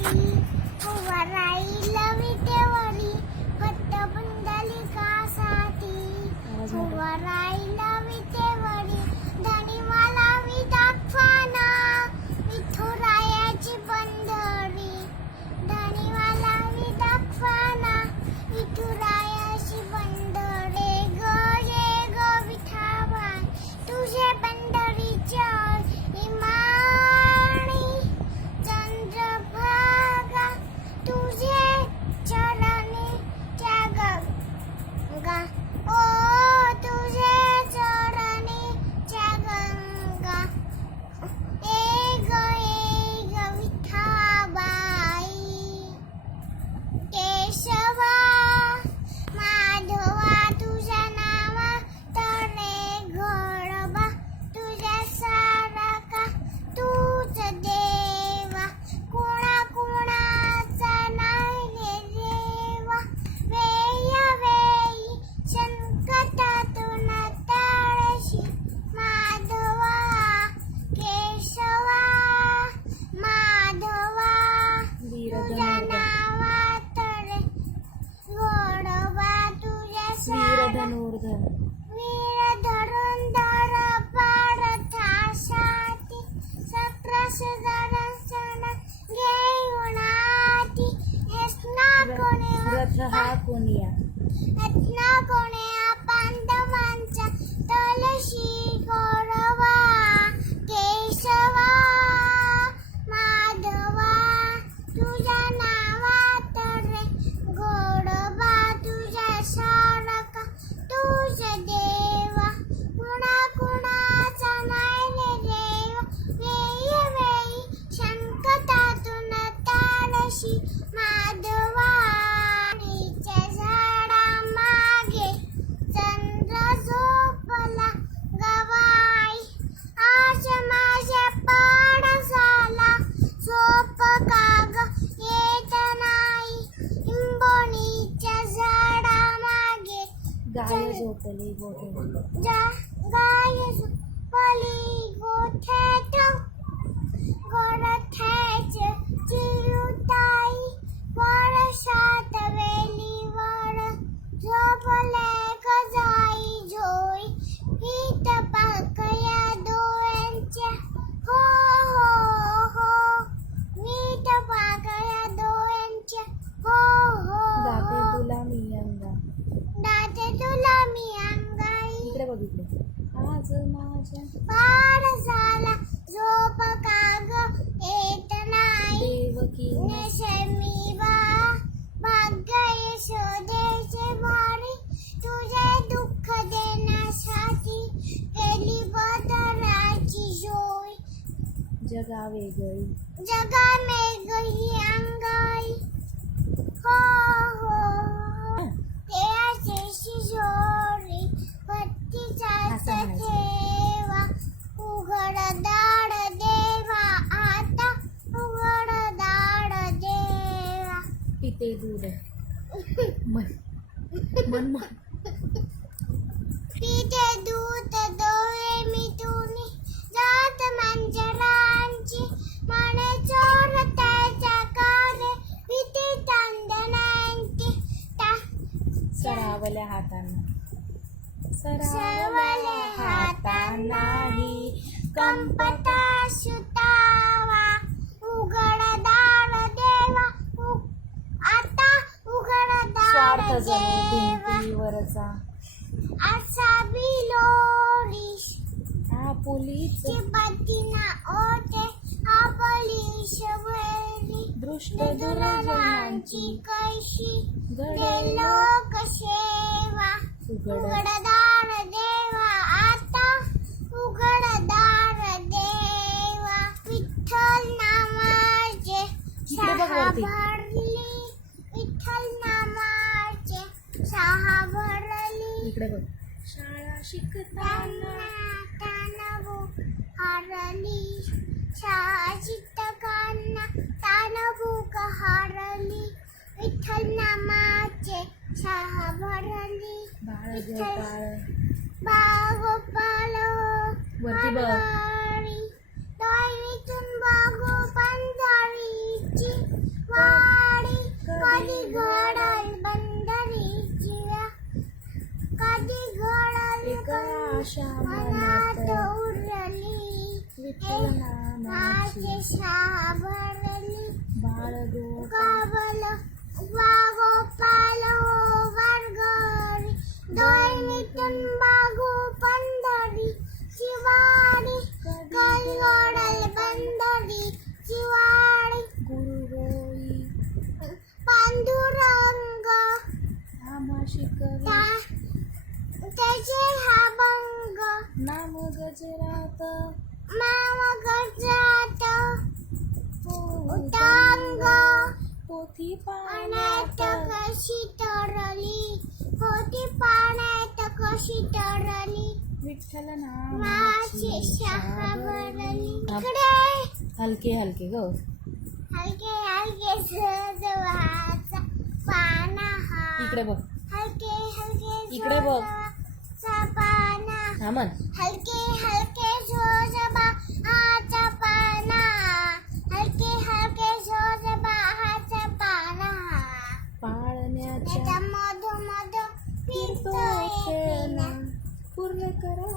उभा राहील विटेवरी फक्त पुंडलिकासाठी उभा राहील विटेवरी धनी मला मी दाखवाना विठुरायाची पंढरी धनी मला मी दाखवाना विठुरायाची पंढरी ग विठाबा तुझे पंढरीच्या इमानी चंद्रभागा तुझे चरणी गंगा ओ तुझे चरणी गंगा एक विठाबाई केशवा माधवा तुझ्या नावा तरे घोडबा तुझ्या सारखा तूच देवा कुणाचा नाही देवा वेळी संकटातून ताळशी माधवा केशवा माधवा तुझ्या नावा तरे घोडबा तुझ्या सारखा वीर धरून धर पारथासाठी सक्रास दर्शन घेऊन आती हेसना कोण्या पांडवांचा तलशी गौरवा केशवा माधवा तुझ्या नावात रे गोडबा तुझ्या सारखा तुझ देवा कुणाचा नाही रे देवा वेळी संकटातून ताळशी माधवा नीच्या झाडामागे चंद्र झोपला गवाई आज माझ्या पाडसाला झोप काग येत नाही लिंबोणीच्या झाडामागे गाय झोपली गाय झोपली गोठ्यात गोरठ्याचे चिरुताई वर्षात वेलीवर झोपले जाई झोई हित पाकया डोळ्यांच्या हो हो हो नीट पाकया डोळ्यांच्या हो हो दाते तुला मी अंगा दाते तुला मी अंगाई इकडे बघितले आज माझ्या पाडसाला झोप काग येत नाही देवकी नशमीवा भाग्य यशोदेचे वारी तुझे दुःख देण्यासाठी केली बदराची जोई जगा वेगळी जगा मेघही अंगाई हो हो ते अशी जोरी भक्तीचा ठेवा उघड दाड देवा आता उघड दाड देवा पिते दूध मन मन मन पिते दूध डोळे मिटून जात मंजरांची मने चोर त्याच्या कारे पिते तांदणांची सरावल्या हातांना सवले हातांनाही कंपता सुतावा उघड दार देवा आता उघड दार स्वार्थ जणू देवा भिंतीवरचा असा बिलोरीश आपुलीच पतीना ओटे आपलीश वेरी दृष्ट दुर्जनांची कैशी घडे लोक सेवा उघड दार देवा आता उघड दार देवा विठ्ठल नामाचे सहा भरली विठ्ठल नामाचे सहा भरली इकडे बघ शाळा शिकताना तानवो हारली शाळा शिक्षकांना तानभूक हारली विठ्ठल नामाचे सहा भरली बाळ गोपाळ बाळ गोपाळ वरती बघ दाईतून बागो पंजाळीची आशा मनात मनात उरली विठ्ठल नामाची आशा भरली बाळ गोपाळ काबल वागोपाल वारगरी दोन्हीतून बागू पंढरी शिवाडी कलगडल बंदरी शिवाडी गुरु होई पांडुरंग आम्हाशी कवी त्याचे हा भंग नाम गजरात माव गजात उटांग पोथी पाण्यात पाण्यात कशी तरली होती पाण्यात कशी तरली विठ्ठल माझी नामाची शाखा भरली आप- इकडे हलके हलके ग हलके हलके सहज वाचा पाना हा इकडे बघ हलके हलके इकडे बघ. सहज पाना हा म्हण हलके हलके सहज हाचा पाना हलके हलके सहज हाचा पाना पाळण्याच्या त्याचा मधोमध फिरतो फिरतो एक शेणा विना. पूर्ण करा